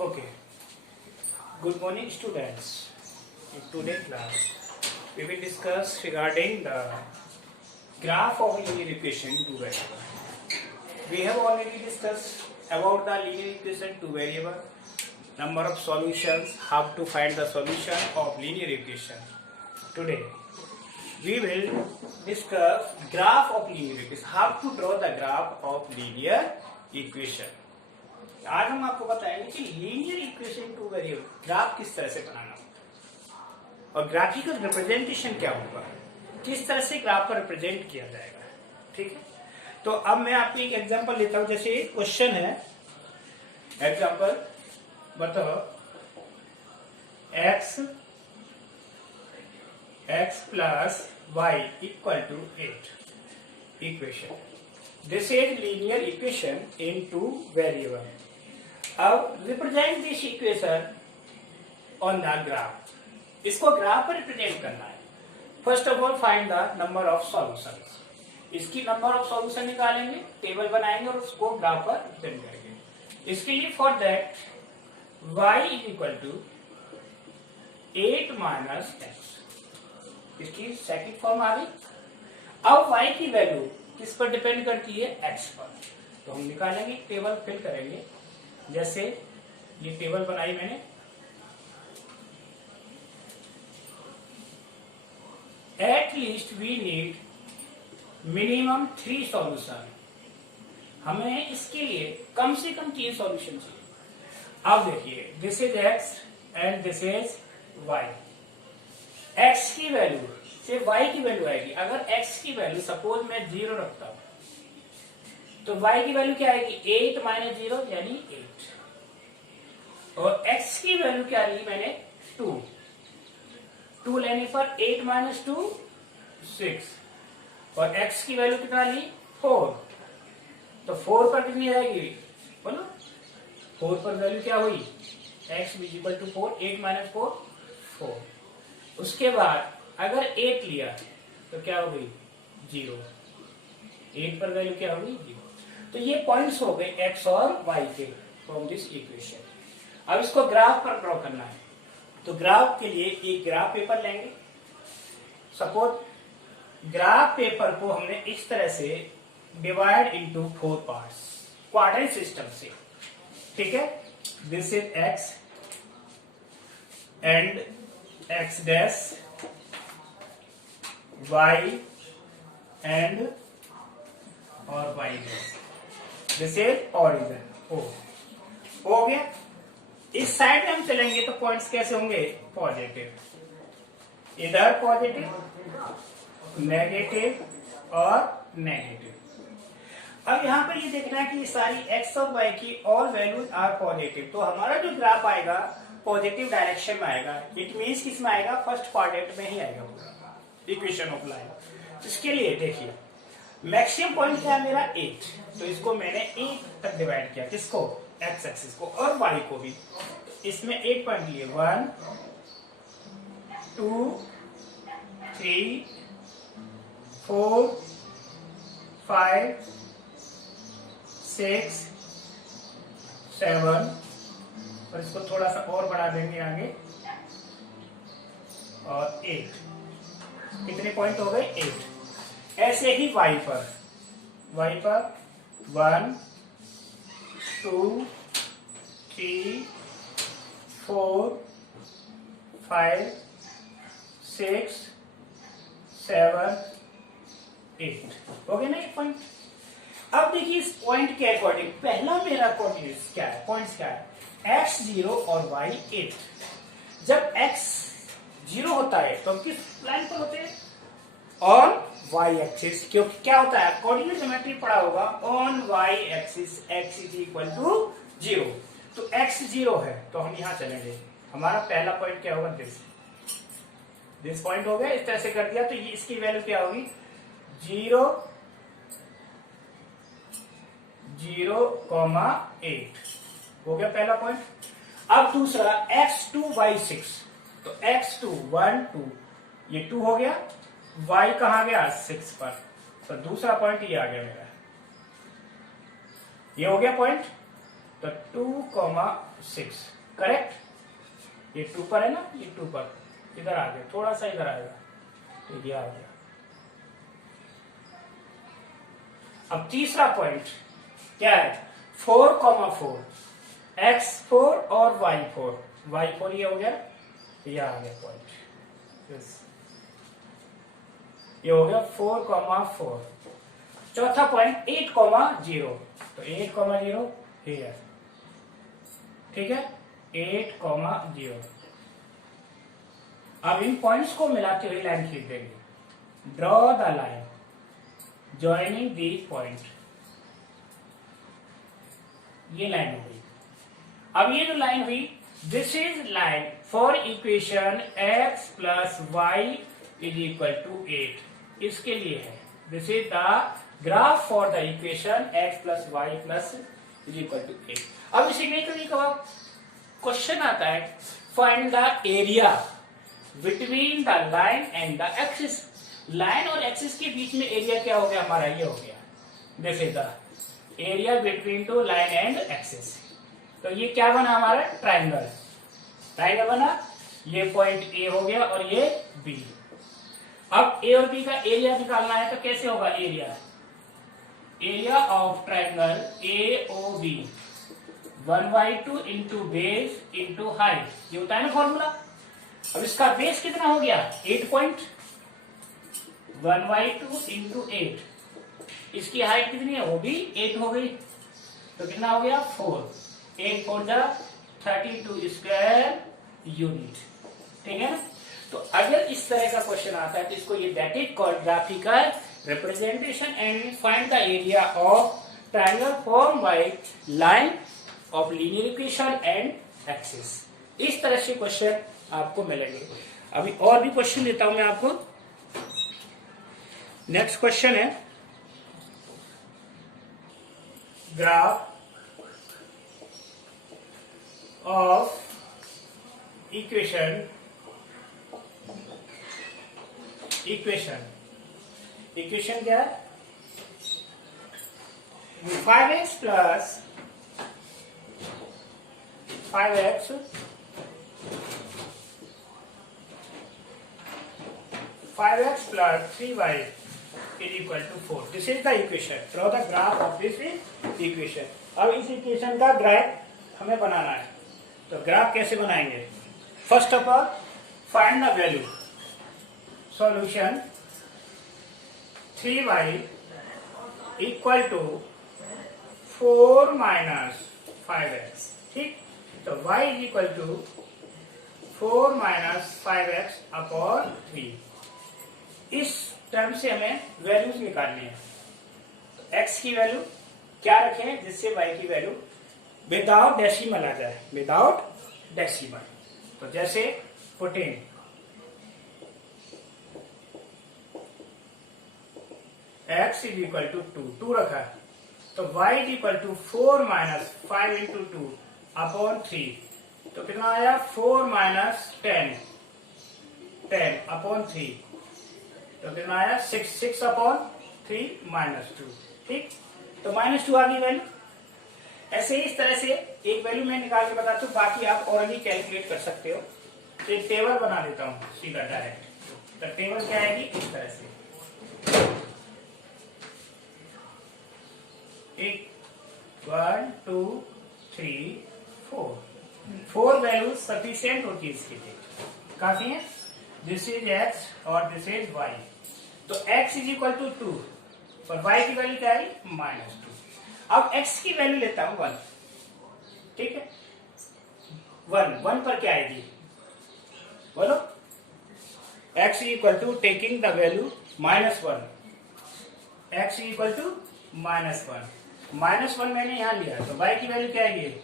Okay. Good morning, students. In today's class, we will discuss regarding the graph of linear equation to variable. We have already discussed about the linear equation to variable, number of solutions, how to find the solution of linear equation. Today, we will discuss graph of linear equation, how to draw the graph of linear equation. आज हम आपको बताएंगे कि linear equation two variable graph किस तरह से बनाना होगा और ग्राफिकल रिप्रेजेंटेशन क्या होगा, किस तरह से ग्राफ को रिप्रेजेंट किया जाएगा। ठीक है, तो अब मैं आपको एक एग्जांपल लेता हूं। जैसे क्वेश्चन है, एग्जांपल बताओ x plus Y equal to 8 equation. This is linear equation in two variable. अब represent this equation on the graph. इसको ग्राफ पर रिप्रेजेंट करना है। First of all find the number of solutions. इसकी नंबर ऑफ सॉल्यूशन निकालेंगे, table बनाएंगे और उसको ग्राफ पर रिप्रेजेंट करेंगे। इसके लिए for that y is equal to 8 minus x। इसकी सेकंड फॉर्म आ गई। अब y की वैल्यू किस पर डिपेंड करती है? x पर। तो हम निकालेंगे, टेबल फिल करेंगे। जैसे ये टेबल बनाई मैंने, at least we need minimum 3 solution. हमें इसके लिए कम से कम 3 सॉल्यूशन चाहिए। अब देखिए, this is x and this is y। x की वैल्यू से y की वैल्यू आएगी। अगर x की वैल्यू सपोज मैं 0 रखता हूं तो y की वैल्यू क्या आएगी? 8 माइनस 0 यानी 8। और x की वैल्यू क्या ली मैंने? 2 लेने पर 8 माइनस 2 6। और x की वैल्यू कितना ली? 4। तो 4 पर कितनी आएगी बोलो? 4 पर वैल्यू क्या हुई? x is equal to 4। 8 minus 4 4। उसके बाद अगर 8 लिया तो क्या हो गई? 0। 8 पर वैल्यू क्या होगी? 0। तो ये पॉइंट्स हो गए x और y के फ्रॉम दिस इक्वेशन। अब इसको ग्राफ पर ड्रॉ करना है। तो ग्राफ के लिए एक ग्राफ पेपर लेंगे। सपोज ग्राफ पेपर को हमने इस तरह से divide into 4 parts quadrant system से। ठीक है, this is x and x dash, y and और y dash. This is origin O। हो गया। इस साइड में हम चलेंगे तो पॉइंट्स कैसे होंगे? पॉजिटिव, इधर पॉजिटिव, नेगेटिव और नेगेटिव। अब यहां पर ये देखना है कि सारी x और y की ऑल वैल्यूज आर पॉजिटिव। तो हमारा जो ग्राफ आएगा पॉजिटिव डायरेक्शन में आएगा। इट मीन्स किस में आएगा? फर्स्ट क्वाड्रेंट में ही आएगा पूरा इक्वेशन ऑफ लाइन। इसके लिए देखिए, मैक्सिमम पॉइंट क्या है मेरा? 8। तो इसको मैंने 8 तक डिवाइड किया। किसको? एक्स एक्सिस को और वाई को भी। इसमें 8 पॉइंट लिए, 1 2 3 4 5 6 7 और इसको थोड़ा सा और बढ़ा देंगे आगे, और 8। कितने पॉइंट हो गए? 8। ऐसे ही y पर 1 2 3 4 5 6 7 8 हो गए ना ये पॉइंट। अब देखिए इस पॉइंट के अकॉर्डिंग पहला मेरा कोऑर्डिनेट्स क्या है? पॉइंट्स क्या है? x 0 और y 8। जब x 0 होता है तो किस लाइन पर होते हैं? On y axis. क्योंकि क्या होता है? कोऑर्डिनेट ज्योमेट्री पढ़ा होगा। On y axis x is equal to 0। तो x 0 है तो हम यहां चलेंगे। हमारा पहला पॉइंट क्या होगा? दिस पॉइंट हो गया। इस तरह से कर दिया तो ये इसकी वैल्यू क्या होगी? 0 0,8 हो गया पहला पॉइंट। अब दूसरा x2 y6। तो x2 1 2 ये 2 हो गया। y कहां गया? 6 पर। तो दूसरा पॉइंट ये आ गया मेरा। ये हो गया पॉइंट। तो 2,6 करेक्ट। ये 2 पर है ना, ये 2 पर इधर आ गया, थोड़ा सा इधर आएगा, तो ये आ गया। अब तीसरा पॉइंट क्या है, 4,4 x4 और y4 ये हो गया, ये आ गया पॉइंट, ये हो गया 4,4। चौथा पॉइंट 8,0, तो 8,0 हियर, ठीक है, 8,0। अब इन पॉइंट्स को मिलाते हुए लाइन खींच देंगे। Draw the line joining these point, ये लाइन हो गई। अब ये जो लाइन हुई, this is line for equation x plus y is equal to 8, इसके लिए है। This is the graph for the equation x plus y plus is equal to 8। अब इसी में कभी कभार क्वेश्चन आता है, find the area between the line and the axis. Line और एक्सिस के बीच में एरिया क्या हो गया हमारा, ये हो गया, this is the area between two line and axis. तो ये क्या बना हमारा, ट्राइंगल, ट्राइंगल बना। ये पॉइंट ए हो गया और ये बी। अब ए और बी का एरिया निकालना है, तो कैसे होगा area of triangle A O B 1/2 into base into height, ये होता है ना फॉर्मूला। अब इसका बेस कितना हो गया, 8 पॉइंट, 1/2 इंटू 8। इसकी हाइट कितनी है, वो भी 8 हो गई, तो कितना हो गया 4, 8 4 जा 32 स्क्वायर यूनिट, ठीक है ना। तो अगर इस तरह का क्वेश्चन आता है तो इसको ये that is called graphical representation and find the area of triangle form by line of linear equation and axis. इस तरह से क्वेश्चन आपको मिलेंगे। अभी और भी क्वेश्चन देता हूं मैं आपको। नेक्स्ट क्वेश्चन है ग्राफ ऑफ इक्वेशन क्या है, 5x plus 5x plus 3y is equal to 4. This is the equation. Draw the graph of this equation. अब इस इक्वेशन का ग्राफ हमें बनाना है, तो ग्राफ कैसे बनाएंगे। First of all find the value, solution 3y equal to 4 minus 5x, ठीक। तो y is equal to 4 minus 5x upon 3। इस टर्म से हमें वैल्यूज निकालनी है। तो x की वैल्यू क्या रखें जिससे y की वैल्यू विदाउट डेसिमल आ जाए, विदाउट डेसिमल। तो जैसे putting x is equal to 2 रखा है, तो y is equal to 4 minus 5 into 2 upon 3। तो कितना आया 4 माइनस 10 अपॉन 3, तो कितना आया 6 अपॉन 3 माइनस 2, ठीक। तो -2 आ गई वैल्यू। ऐसे ही इस तरह से एक वैल्यू मैं निकाल के बताता हूँ, बाकी आप ऑलरेडी कैलकुलेट कर सकते हो। तो एक टेबल बना देता हूँ सीधा डायरेक्ट। तो टेबल क्या आएगी इस तरह से, एक 1 2 3 4 वैल्यू सफिशियंट होती है इसके लिए, काफी है। दिस इज x और दिस इज y। तो x इज इक्वल टू 2 और y की वैल्यू क्या है -2। अब x की वैल्यू लेता हूं 1, ठीक है। 1 पर क्या आएगी बोलो, x is equal to taking the value -1, x is equal to -1 मैंने यहां लिया, तो y की वैल्यू क्या आएगी,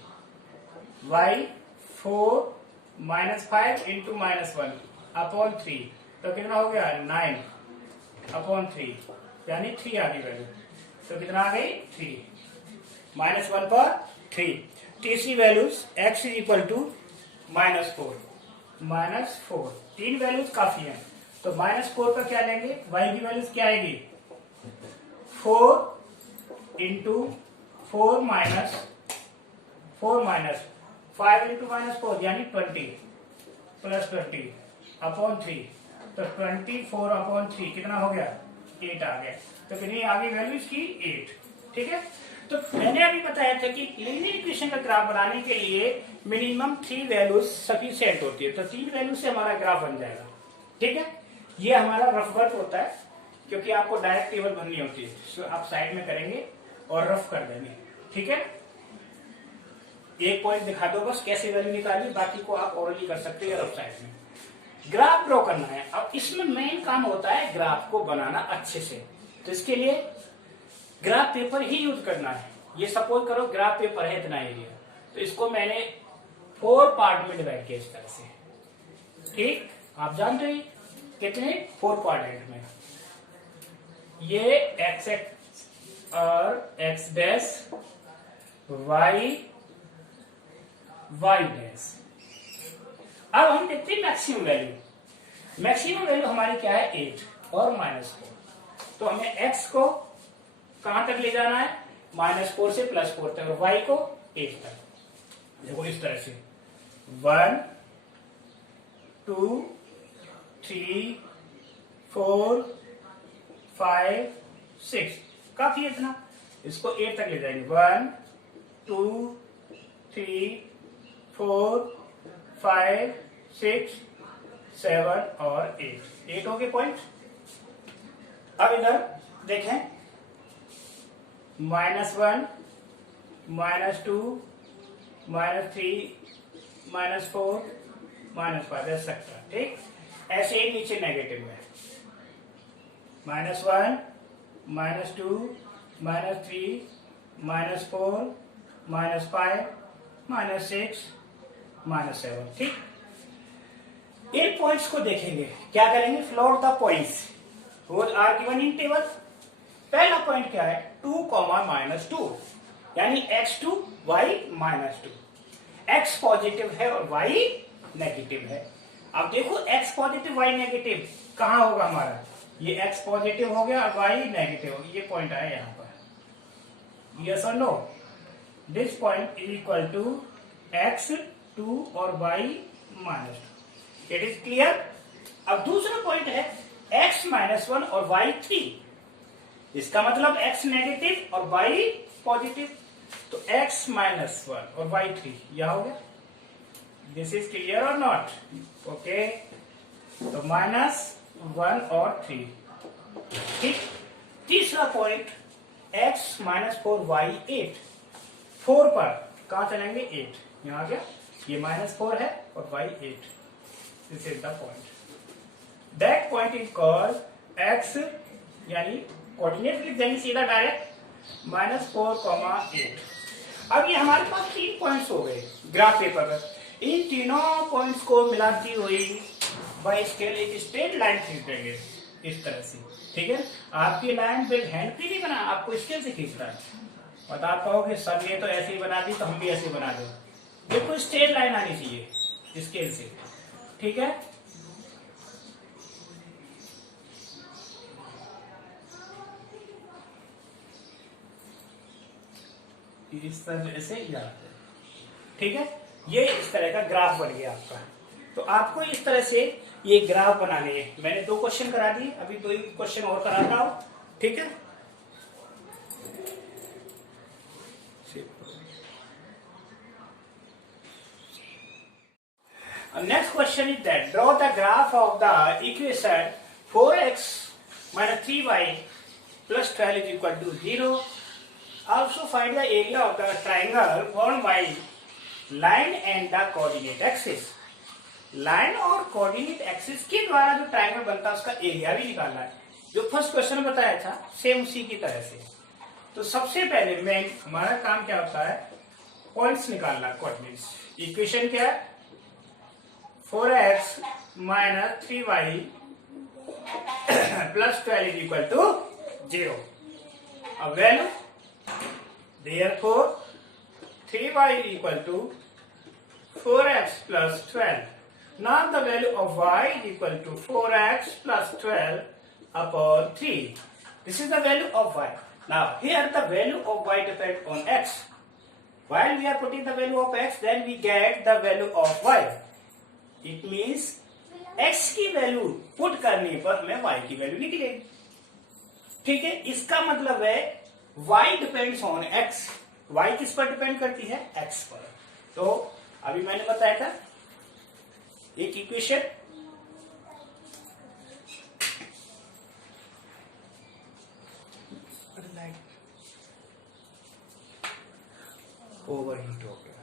y 4 माइनस 5 इंटू -1 अपॉन 3। तो कितना हो गया 9 अपॉन 3, यानी 3 आ गई वैल्यू। तो कितना आ गई 3, -1 पर 3। तीसरी values x is equal to -4, 3 values काफी है। तो -4 पर क्या लेंगे, y की वैल्यूज क्या आएगी 4 into 4 minus 4 minus 5 into minus 4 यानी 20 प्लस 20 अपॉन 3, तो 24 अपॉन 3 कितना हो गया 8 आ गया। तो कितनी आ गई वैल्यू इसकी 8। ठीक है, तो मैंने अभी बताया था कि लीनियर इक्वेशन का ग्राफ बनाने के लिए मिनिमम 3 वैल्यूज सफिशिएंट होती है, तो 3 वैल्यू से हमारा ग्राफ बन जाएगा। ठीक है, ये हमारा रफ वर्क होता है क्योंकि आपको डायरेक्ट टेबल भरनी होती है, तो आप साइड में करेंगे और रफ कर देंगे। ठीक है, एक पॉइंट दिखा दो बस कैसे वैल्यू निकाली, बाकी को आप ओरली कर सकते हो रफ साइड में। ग्राफ ड्रॉ करना है, अब इसमें मेन काम होता है ग्राफ को बनाना अच्छे से, तो इसके लिए ग्राफ पेपर ही यूज करना है। ये सपोज करो ग्राफ पेपर है इतना एरिया, तो इसको मैंने 4 पार्ट में डिवाइड किया इस तरह से। ठीक, आप जानते हो कितने 4 क्वाड्रेंट में, ये एक्स एक्स और x dash, y y dash. अब हम देखते हैं मैक्सिमम वैल्यू। मैक्सिमम वैल्यू हमारी क्या है 8 और -4, तो हमें x को कहां तक ले जाना है -4 से +4 तक और y को 8 तक। देखो इस तरह से 1 2 3 4 5 6, काफी इतना, इसको 8 तक ले जाएंगे। 1 2 3 4 5 6 7 और 8 हो गए पॉइंट। अब इधर देखें -1 -2 -3 -4 -5 ऐसा सकता। ठीक, ऐसे ही नीचे नेगेटिव में -1 -2 -3 -4 -5 -6 -7। ठीक, इन पॉइंट्स को देखेंगे, क्या करेंगे float the points which are given in table. पहला पॉइंट क्या है 2, -2 यानी x2 y -2, x पॉजिटिव है और y नेगेटिव है। अब देखो x पॉजिटिव y नेगेटिव कहां होगा हमारा, ये x पॉजिटिव हो गया और y नेगेटिव हो गया, ये पॉइंट आया यहां पर। यस और no, this point is equal to x2 और y -2। It is clear. अब दूसरा पॉइंट है x -1 और y 3, इसका मतलब x नेगेटिव और y पॉजिटिव, तो x -1 और y 3 यह हो गया। दिस इज क्लियर और नॉट? ओके, तो -1 और 3। ठीक, तीसरा पॉइंट x -4 y 8, 4 पर कहां चलेंगे 8, यहां आ गया, ये -4 है और y 8। This is the point, that point is called x, यानी कोऑर्डिनेट लिख देंगे सीधा डायरेक्ट -4, 8। अब ये हमारे पास 3 पॉइंट्स हो गए ग्राफ पेपर पर। इन तीनों पॉइंट्स को मिलाती हुई बाय स्केल एक स्ट्रेट लाइन खींच देंगे इस तरह से। ठीक है, आपकी लाइन फिर हैंड पे नहीं बना, आपको स्केल से खींचना है। और आप कहोगे सर ये तो ऐसे ही बना दी, तो हम भी ऐसे ही बना दें। बिल्कुल स्ट्रेट लाइन आनी चाहिए स्केल से। ठीक है, इस तरह से याद। ठीक है, ये इस तरह का ग्राफ बन गया आपका। तो आपको इस तरह से ये ग्राफ बनाने हैं। मैंने 2 क्वेश्चन करा दिए, अभी 2 क्वेश्चन और कराता हूं। ठीक है, next question is that draw the graph of the equation 4x - 3y + 12 is equal to 0. Also find the area of the triangle formed by line and the coordinate axis. Line और coordinate axis के द्वारा जो triangle बनता है उसका area भी निकालना है। जो फर्स्ट क्वेश्चन बताया था सेम उसी की तरह से। तो सबसे पहले मेन हमारा काम क्या होता है, पॉइंट्स निकालना, कोऑर्डिनेट्स। इक्वेशन क्या है 4x - 3y + 12 is equal to 0. A value, therefore 3y is equal to 4x + 12. Now the value of y is equal to 4x + 12 upon 3. This is the value of y. Now here the value of y depends on x. while we are putting the value of x, then we get the value of y. It means x की value put करने पर हमें y की value निकलेगी. ठीक है, इसका मतलब है y depends on x. y किस पर डिपेंड करती है? x पर. तो अभी मैंने बताया था एक इक्वेशन, ओवरहीट हो गया.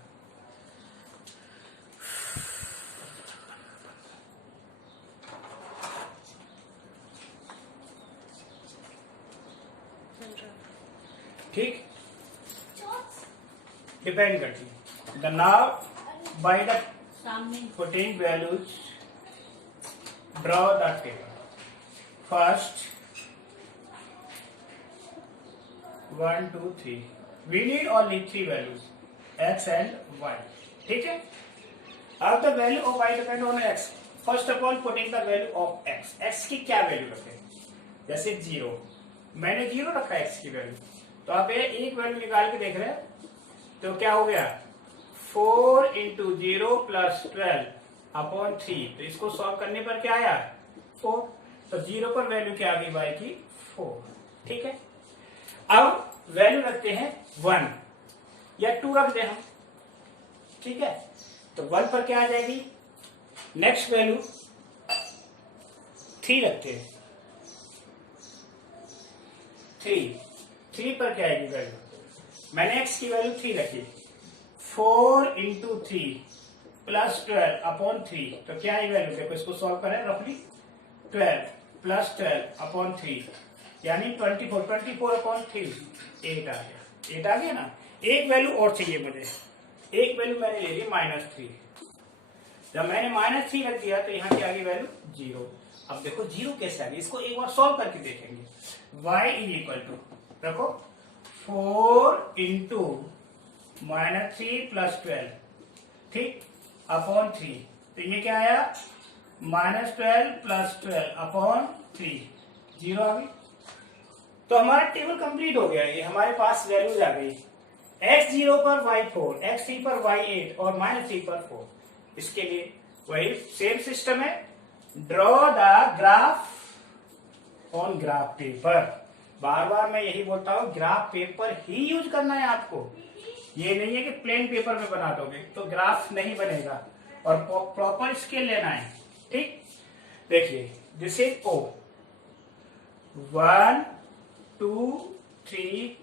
ठीक, डिपेंड करती है. The now by the putting values draw the table. First 1 2 3. We need only 3 values, x and y. ठीक है. अब the value of y depend on x. First of all, putting the value of x. x की क्या value रखें? जैसे 0. मैंने 0 रखा है x की वैल्यू. तो आप ये एक वैल्यू निकाल के देख रहे हैं, तो क्या हो गया? 4 इंटू 0 प्लस 12 अपॉन 3. तो इसको सॉल्व करने पर क्या आया? 4. तो 0 पर वैल्यू क्या आ गई y की? 4. ठीक है. अब वैल्यू रखते हैं 1 या 2 रख दे हम. ठीक है, तो 1 पर क्या आ जाएगी? नेक्स्ट वैल्यू 3 रखते हैं. 3 पर क्या आएगी वैल्यू? मैंने x की वैल्यू 3 रखी. 4 इंटू 3 प्लस 12 अपॉन 3. तो क्या है वैल्यू? देखो इसको सॉल्व करें रफली. 12 प्लस 12 अपॉन 3 यानी 24. 24 अपॉन 3 8 आ गया. 8 आ गया ना. एक वैल्यू और चाहिए मुझे. एक वैल्यू मैंने ले ली -3. जब मैंने -3 रख दिया तो यहाँ की आ गई वैल्यू 0. अब देखो 0 कैसे आ गई, इसको एक बार सॉल्व करके देखेंगे. y इज इक्वल टू रखो 4 इंटू -3 प्लस 12. ठीक, अपॉन 3. तो ये क्या आया? -12 प्लस 12 अपॉन 3. 0 आ गई. तो हमारा टेबल कंप्लीट हो गया. ये हमारे पास वैल्यूज आ गई. x0 पर y4, x3 पर y8 और -3 पर 4. इसके लिए वही सेम सिस्टम है. Draw the graph on graph paper. बार बार मैं यही बोलता हूँ, ग्राफ पेपर ही यूज करना है आपको. ये नहीं है कि प्लेन पेपर में बना दोगे तो ग्राफ नहीं बनेगा, और प्रॉपर स्केल लेना है. ठीक, देखिए दिस इज O. 1 2 3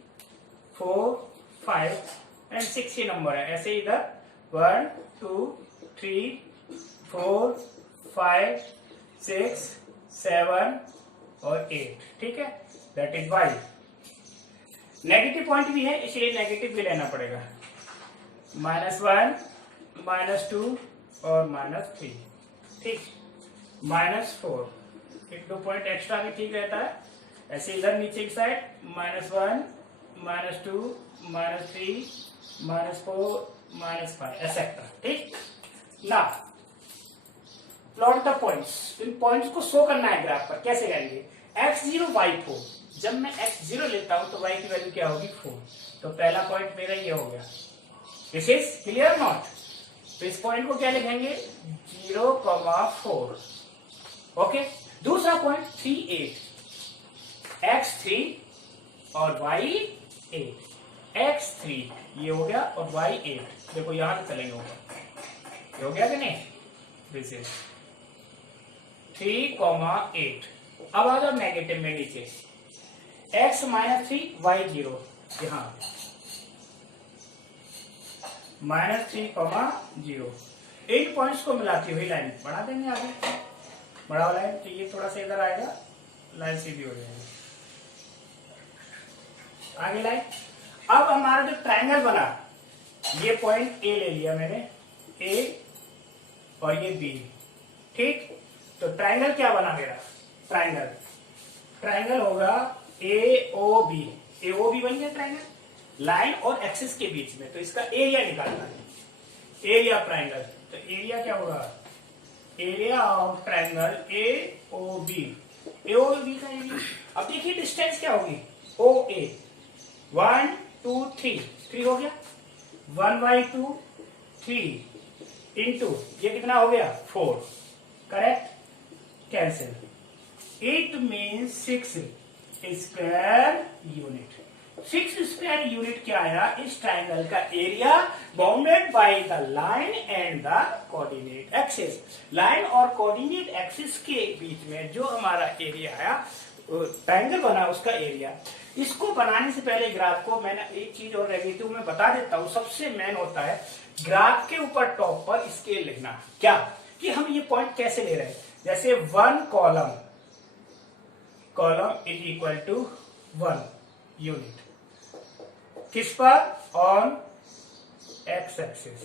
4 5 एंड 6 ये नंबर है. ऐसे इधर 1 2 3 4 5 6 7 और 8. ठीक है, that is y. Negative point भी है, इसलिए नेगेटिव भी लेना पड़ेगा. -1 -2 और -3. ठीक, -4. 1-2 पॉइंट एक्स्ट्रा भी ठीक रहता है. ऐसे इधर नीचे की साइड -1 -2 -3 -4 -5 एक्सेट्रा. ठीक ना. Plot the points. In points को शो करना है ग्राफ पर. कैसे करेंगे? x0 y4. जब मैं x0 लेता हूं तो y की वैल्यू क्या होगी? 4. तो पहला पॉइंट मेरा ये हो गया. This is clear not? तो इस पॉइंट को क्या लिखेंगे? 0,4. ओके. दूसरा पॉइंट 3 8. x3 और y8. x3 ये हो गया और y8. देखो यहां से चलेंगे ऊपर. ये हो गया कि नहीं? This is 3,8. अब आ जाओ नेगेटिव में नीचे. x -3 y0 यहां -3,0. इन पॉइंट्स को मिलाती हुई लाइन बढ़ा देंगे. आगे बड़ा लाइन, तो ये थोड़ा सा इधर आएगा, लाइन सीधी हो जाएगी. आगे लाइन. अब हमारा जो ट्रायंगल बना, ये पॉइंट ए ले लिया मैंने, ए और ये बी. ठीक, तो ट्रायंगल क्या बना मेरा? ट्रायंगल होगा AOB. AOB बन गया ट्रायंगल. लाइन और एक्सिस के बीच में. तो इसका एरिया निकालना है. Area triangle. तो एरिया क्या होगा? Area of triangle AOB. AOB का एरिया. अब देखिए डिस्टेंस क्या होगी? OA. 1 2 3 3 हो गया. 1/2 3 इंटू ये कितना हो गया 4, correct, cancel. It means 6 square unit. 6 square unit क्या आया, इस ट्राइंगल का area bounded by the line and the coordinate axis. Line और कोऑर्डिनेट एक्सिस के बीच में जो हमारा एरिया आया, ट्राइंगल बना उसका एरिया। इसको बनाने से पहले ग्राफ को मैंने एक चीज और नेगेटिव में बता देता हूं, सबसे मेन होता है ग्राफ के ऊपर टॉप पर स्केल लिखना। क्या कि हम ये पॉइंट कैसे ले रहे हैं, जैसे 1 column is equal to 1 unit, किस पर, ऑन एक्स एक्सिस।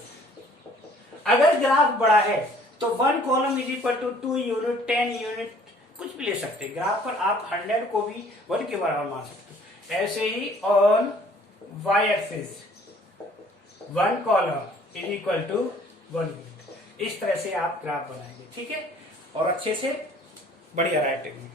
अगर ग्राफ बड़ा है तो 1 column is equal to 2 unit 10 unit कुछ भी ले सकते हैं। ग्राफ पर आप 100 को भी 1 के बराबर मान सकते हो। ऐसे ही on Y axis 1 column is equal to 1 unit. इस तरह से आप ग्राफ बनाएंगे, ठीक है, और अच्छे से बढ़िया राइटिंग में।